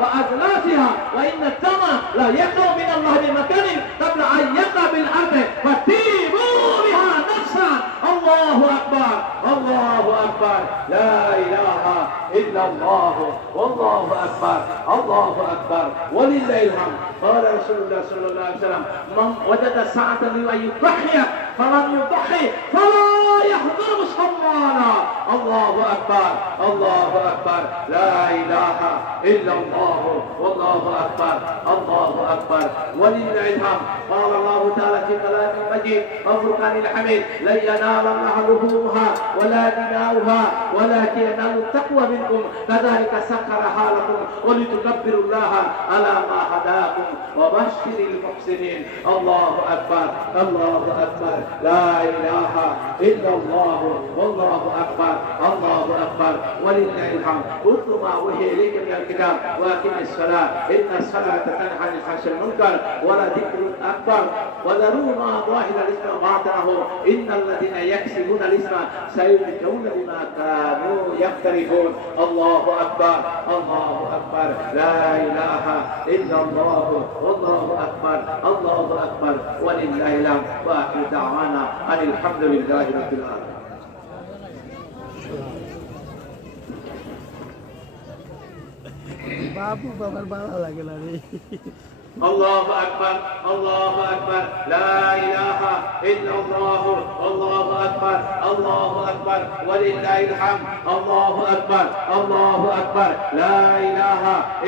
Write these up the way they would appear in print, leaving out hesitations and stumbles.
وأزلافها، وإن الدم لا يقع من الله بمكان قبل أن يقع بالأرض فتيبوا بها نفسا. الله أكبر الله أكبر لا إله إلا الله والله أكبر الله أكبر ولله الحمد. قال رسول الله صلى الله عليه وسلم من وجد ساعة أن يضحي فلم يضحي فلا يحضر مصلانا. الله أكبر الله أكبر لا إله إلا الله والله أكبر الله أكبر ولله الحمد. قال الله تعالى في كلام المجيد والفرقان الحميد لن ينال الله لحومها ولا دماؤها ولكن ينال التقوى منكم كذلك سخرها لكم ولتكبروا الله على ما هداكم وبشر المحسنين. الله أكبر الله أكبر لا إله إلا الله والله أكبر الله أكبر ولله الحمد. اتل ما أوحي إليك من الكتاب وأقم الصلاة إن الصلاة تنهى عن الفحشاء والمنكر ولذكر أكبر وذروا ما ظاهر الإثم وباطنه إن الذين يكسبون الإثم سيجزون بما كانوا يقترفون. الله أكبر الله أكبر لا إله إلا الله والله أكبر الله أكبر ولله الحمد. وآخر دعوانا أن الحمد لله رب العالمين. বাবু বাবার ভালো লাগে না রে। الله أكبر الله أكبر لا إله إلا الله الله أكبر الله أكبر ولله الحمد. الله أكبر الله أكبر لا إله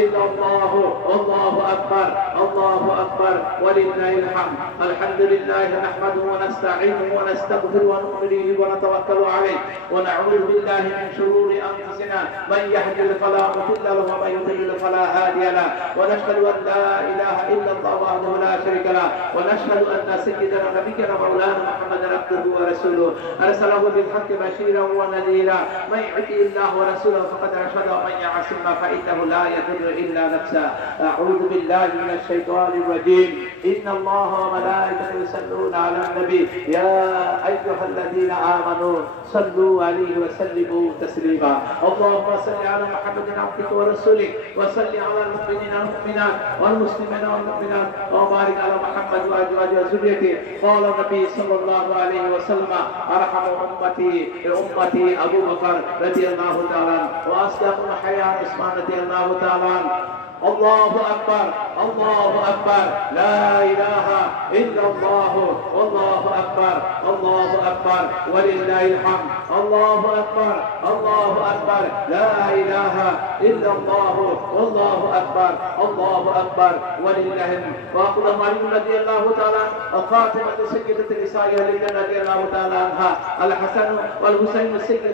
إلا الله الله أكبر الله أكبر ولله الحمد. الحمد لله نحمده ونستعينه ونستغفره ونؤمن به ونتوكل عليه ونعوذ بالله من شرور أنفسنا من يهده فلا مضل له ومن يضلل فلا هادي له ونشهد أن لا إله إلا الله وحده لا شريك له ونشهد أن سيدنا نبينا مولانا محمدا عبده ورسوله أرسله بالحق بشيرا ونذيرا. من يطع الله ورسوله فقد رشد ومن يعص فإنه لا يضر إلا نفسه. أعوذ بالله من الشيطان الرجيم. إن الله وملائكته يصلون على النبي يا أيها الذين آمنوا صلوا عليه وسلموا تسليما. اللهم صل على محمد عبدك ورسولك وصل على المؤمنين والمؤمنات والمسلمين والمؤمنات وبارك على محمد وأزواجه وذريته. قال النبي صلى الله عليه وسلم أرحم أمتي أمتي أبو بكر رضي الله تعالى عنه وأصدق الحياة عثمان رضي الله تعالى عنه. الله أكبر الله أكبر لا إله إلا الله والله أكبر الله أكبر ولله الحمد. الله أكبر الله أكبر لا إله إلا الله والله أكبر الله أكبر ولله الحمد. وأقول علي رضي الله تعالى وفاطمة سيدة النساء أهل الجنة رضي الله تعالى عنها الحسن والحسين السيد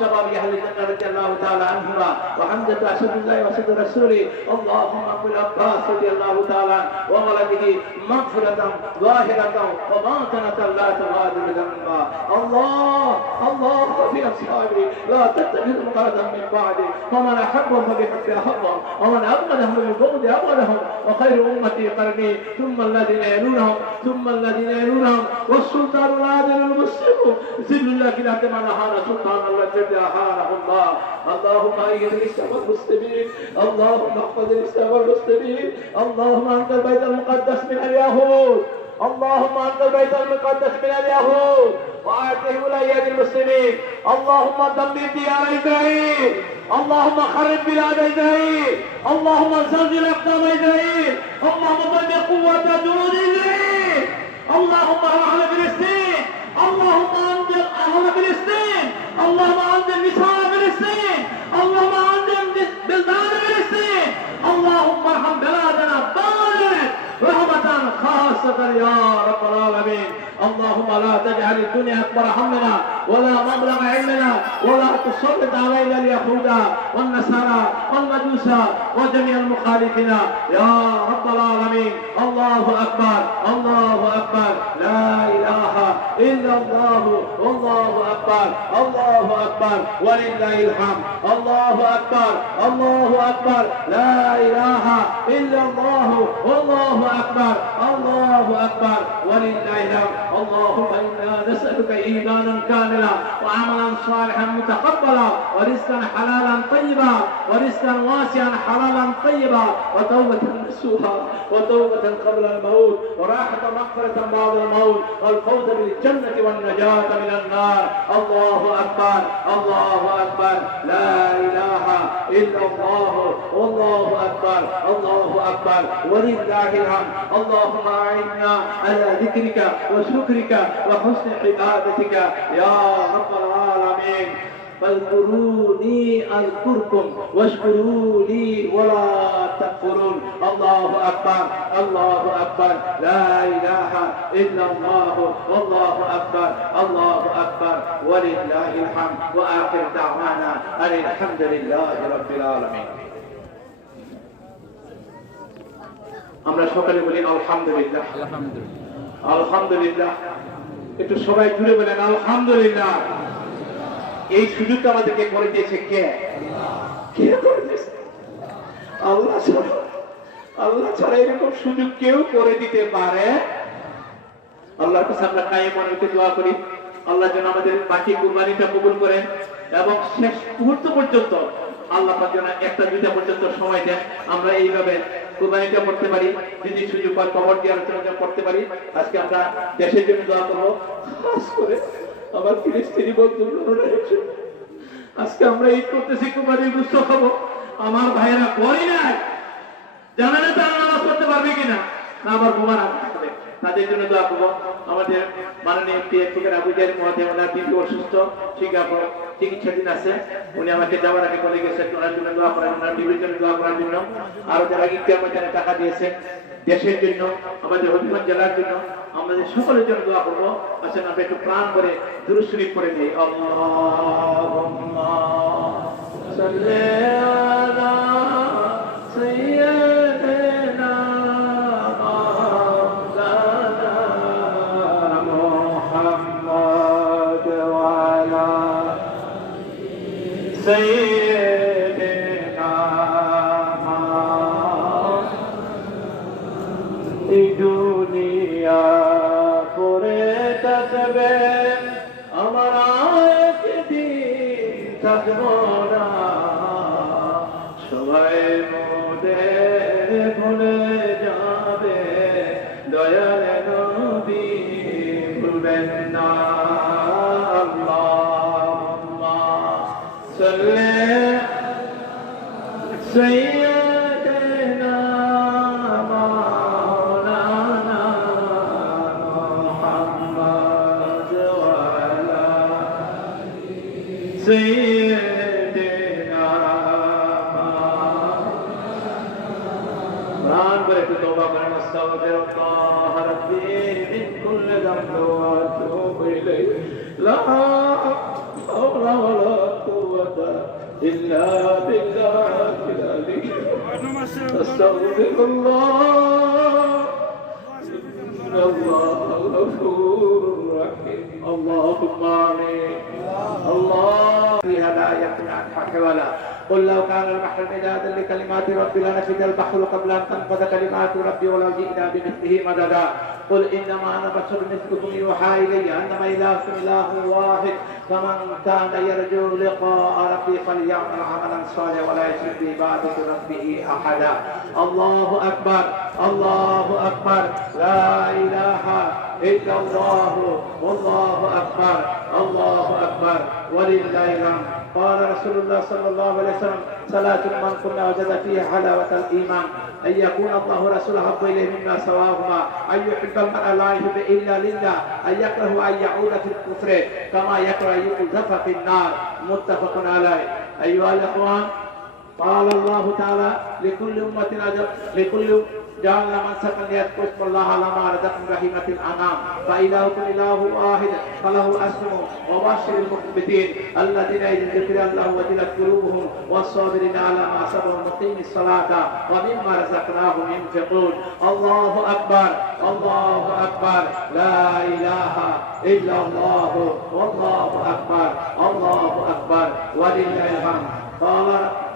شباب أهل الجنة رضي الله تعالى عنهما وحمزة أسد الله وأسد رسوله. اللهم اغفر العباس رضي الله تعالى وولده مغفرة ظاهرة وباطنة لا تغادر ذنبا. الله الله في أصحابي لا تتخذ مقعدا من بعدي ومن أحبهم فبحب أحبهم ومن أبغضهم بالبغض أبغضهم وخير أمتي قرني ثم الذين يلونهم ثم الذين يلونهم والسلطان العادل المسلم ذل الله كلا كما نهانا سلطان الله جل أهانه الله. اللهم أيد الإسلام والمسلمين اللهم احفظ الإسلام والمسلمين. اللهم أنت البيت المقدس من اليهود اللهم أنت البيت المقدس من اليهود وآته ولايات المسلمين. اللهم دمر ديار إسرائيل اللهم خرب بلاد إسرائيل اللهم زلزل أقدام إسرائيل اللهم دمر قوة جنود إسرائيل. اللهم أهل فلسطين اللهم أنزل أهل فلسطين اللهم أنزل نساء فلسطين اللهم أنزل بلدان فلسطين. اللهم ارحم بلادنا بارك رحمة خاصة يا رب العالمين. اللهم لا تجعل الدنيا أكبر همنا ولا مبلغ علمنا ولا تسلط علينا اليهود والنصارى والمجوس وجميع المخالفين يا رب العالمين. الله أكبر الله أكبر لا إله إلا الله والله أكبر الله أكبر ولله الحمد. الله أكبر الله أكبر لا إله إلا الله والله أكبر الله أكبر ولله الحمد. اللهم إنا نسألك إيمانا كاملا وعملا صالحا متقبلا ورزقا حلالا طيبا ورزقا واسعا حلالا طيبا وتوبة نصوحا وتوبة قبل الموت وراحة مغفرة بعد الموت والفوز بالجنة والنجاة من النار. الله أكبر الله أكبر لا إله إلا الله والله أكبر الله أكبر ولله الحمد. اللهم أعنا على ذكرك وشكرك وحسن عبادتك يا رب العالمين. فاذكروني أذكركم واشكروا لي ولا تكفرون. الله أكبر الله أكبر لا إله إلا الله والله أكبر الله أكبر ولله الحمد. وآخر دعوانا أن الحمد لله رب العالمين. আমরা সকালে বলি আলহামদুলিল্লাহ আলহামদুলিল্লাহ। একটু সবাই জুড়ে বলেন আলহামদুলিল্লাহ। এই সুযোগটা আমাদেরকে করে দিয়েছে কে? কে করে দিয়েছে? আল্লাহ ছাড়া। আল্লাহ ছাড়া এরকম সুযোগ কেউ করে দিতে পারে? আল্লাহর কাছে আমরা কায়েম মনে দোয়া করি আল্লাহ যেন আমাদের বাকি কুরবানিটা কবুল করেন এবং শেষ মুহূর্ত পর্যন্ত আল্লাহ পাক যেন একটা দুইটা পর্যন্ত সময় দেন আমরা এইভাবে কুরবানিটা করতে পারি। যদি সুযোগ হয় কবর দিয়ে আলোচনা করতে পারি। আজকে আমরা দেশের জন্য দোয়া করবো, খাস করে আমার ফিলিস্তিনি বন্ধুরা। আজকে আমরা ঈদ করতেছি, কুরবানির গোশত খাবো। আমার ভাইয়েরা করি নাই, জানে না তারা নামাজ পড়তে পারবে কিনা, না আবার বোমা রাখতে হবে। তাদের জন্য দোয়া করবো। আমাদের মাননীয় পিএফিকার আবু জাহিদ মহোদয়, ওনার দিদি অসুস্থ, সিঙ্গাপুর চিকিৎসাধীন আছে। উনি আমাকে যাওয়ার আগে বলে গেছেন ওনার জন্য দোয়া করেন, ওনার বিবির জন্য দোয়া করার জন্য। আরো যারা ইফতার ময়দানে টাকা দিয়েছেন দেশের জন্য, আমাদের হবিগঞ্জ জেলার জন্য, আমাদের সকলের জন্য দোয়া করবো। আসেন আমরা একটু প্রাণ করে দুরূদ শরীফ পড়ে নিই। আল্লাহুম্মা সাল্লি আলা সাইয়্যিদিনা মাওলানা মুহাম্মদ ওয়া আলা সাইয়্যিদিনা এই দুনিয়া পড়ে থাকবে আমার একদিন থাকবো না, সবাই মোদের ভুলে যাবে, দয়াল নবী ভুলবেন না। আল্লাহুম্মা সাল্লি সাইয়্যিদিনা মাওলানা মুহাম্মদ ওয়া আলা সাইয়্যিদিনা প্রাণ করে একটু তওবা করেন। আস্তাগফিরুল্লাহ রাব্বি মিন কুল্লি যামবি ওয়া আতুবু ইলাইহি লা হাওলা ওয়া লা কুওয়াতা ইল্লা বিল্লাহিল আলিয়্যিল আযীম। আস্তাগফিরুল্লাহ ইন্নাল্লাহা গফুরুর রাহিম। আল্লাহুম্মা আমিন। আল্লাহ لا يقنع الحق ولا قل لو كان البحر مدادا لكلمات ربي لنفد البحر قبل ان تنفذ كلمات ربي ولو جئنا بمثله مددا قل انما انا بشر مثلكم يوحى الي انما الهكم اله واحد فمن كان يرجو لقاء ربي فليعمل عملا صالحا ولا يشرك بعبادة ربه احدا. الله اكبر الله اكبر لا اله الا الله والله اكبر الله اكبر ولله الحمد. قال رسول الله صلى الله عليه وسلم صلاة من كنا وجد فيها حلاوة الإيمان أن يكون الله ورسوله أحب إليه مما سواهما، أن يحب المرء لا يحب إلا لله، أن يكره أن يعود في الكفر كما يكره أن يقذف في النار. متفق عليه. أيها الإخوان، قال الله تعالى لكل أمة أجل لكل جعلنا منسكا ليذكروا اسم الله على ما رزقهم بهيمة الأنعام فإلهكم إله واحد فله أسلموا وبشر المخبتين الذين إذا ذكر الله وجلت قلوبهم والصابرين على ما أصابهم مقيم الصلاة ومما رزقناهم ينفقون. الله أكبر الله أكبر لا إله إلا الله والله أكبر الله أكبر ولله الحمد.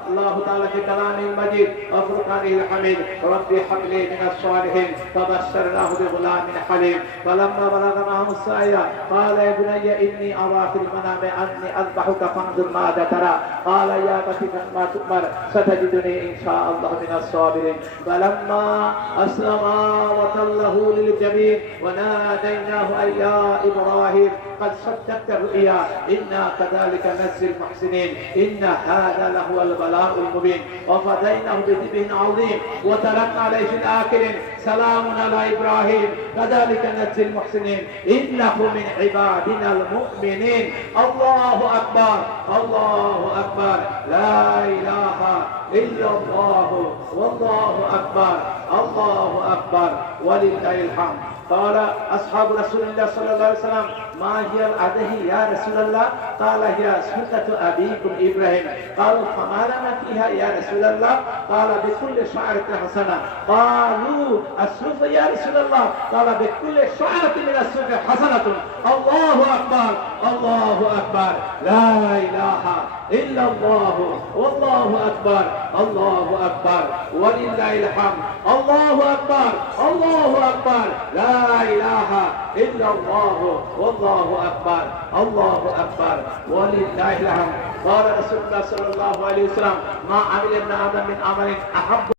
الله تعالى في كلامه المجيد وفرقانه الحميد ربي هب لي من الصالحين فبشرناه بغلام حليم فلما بلغ معه السعي قال يا بني إني أرى في المنام أني أذبحك فانظر ماذا ترى قال يا أبت ما تؤمر ستجدني إن شاء الله من الصابرين فلما أسلما وتله للجبين وناديناه أي يا إبراهيم قد صدقت الرؤيا إنا كذلك نجزي المحسنين إن هذا لهو البلاء المبين وفديناه بذبح عظيم وتركنا عليه في الآخرين سلام على إبراهيم كذلك نجزي المحسنين إنه من عبادنا المؤمنين الله أكبر الله أكبر لا إله إلا الله والله أكبر الله أكبر ولله الحمد قال أصحاب رسول الله صلى الله عليه وسلم ما هي الأضحية يا رسول الله قال هي سنة أبيكم إبراهيم قالوا فما لنا فيها يا رسول الله قال بكل شعرة حسنة قالوا السوف يا رسول الله قال بكل شعرة من السوف حسنة الله أكبر الله أكبر لا إله إلا الله والله أكبر الله أكبر ولله الحمد الله أكبر الله أكبر لا إله إلا الله والله أكبر الله أكبر ولله الحمد قال رسول الله صلى الله عليه وسلم ما عمل ابن آدم من عمل أحب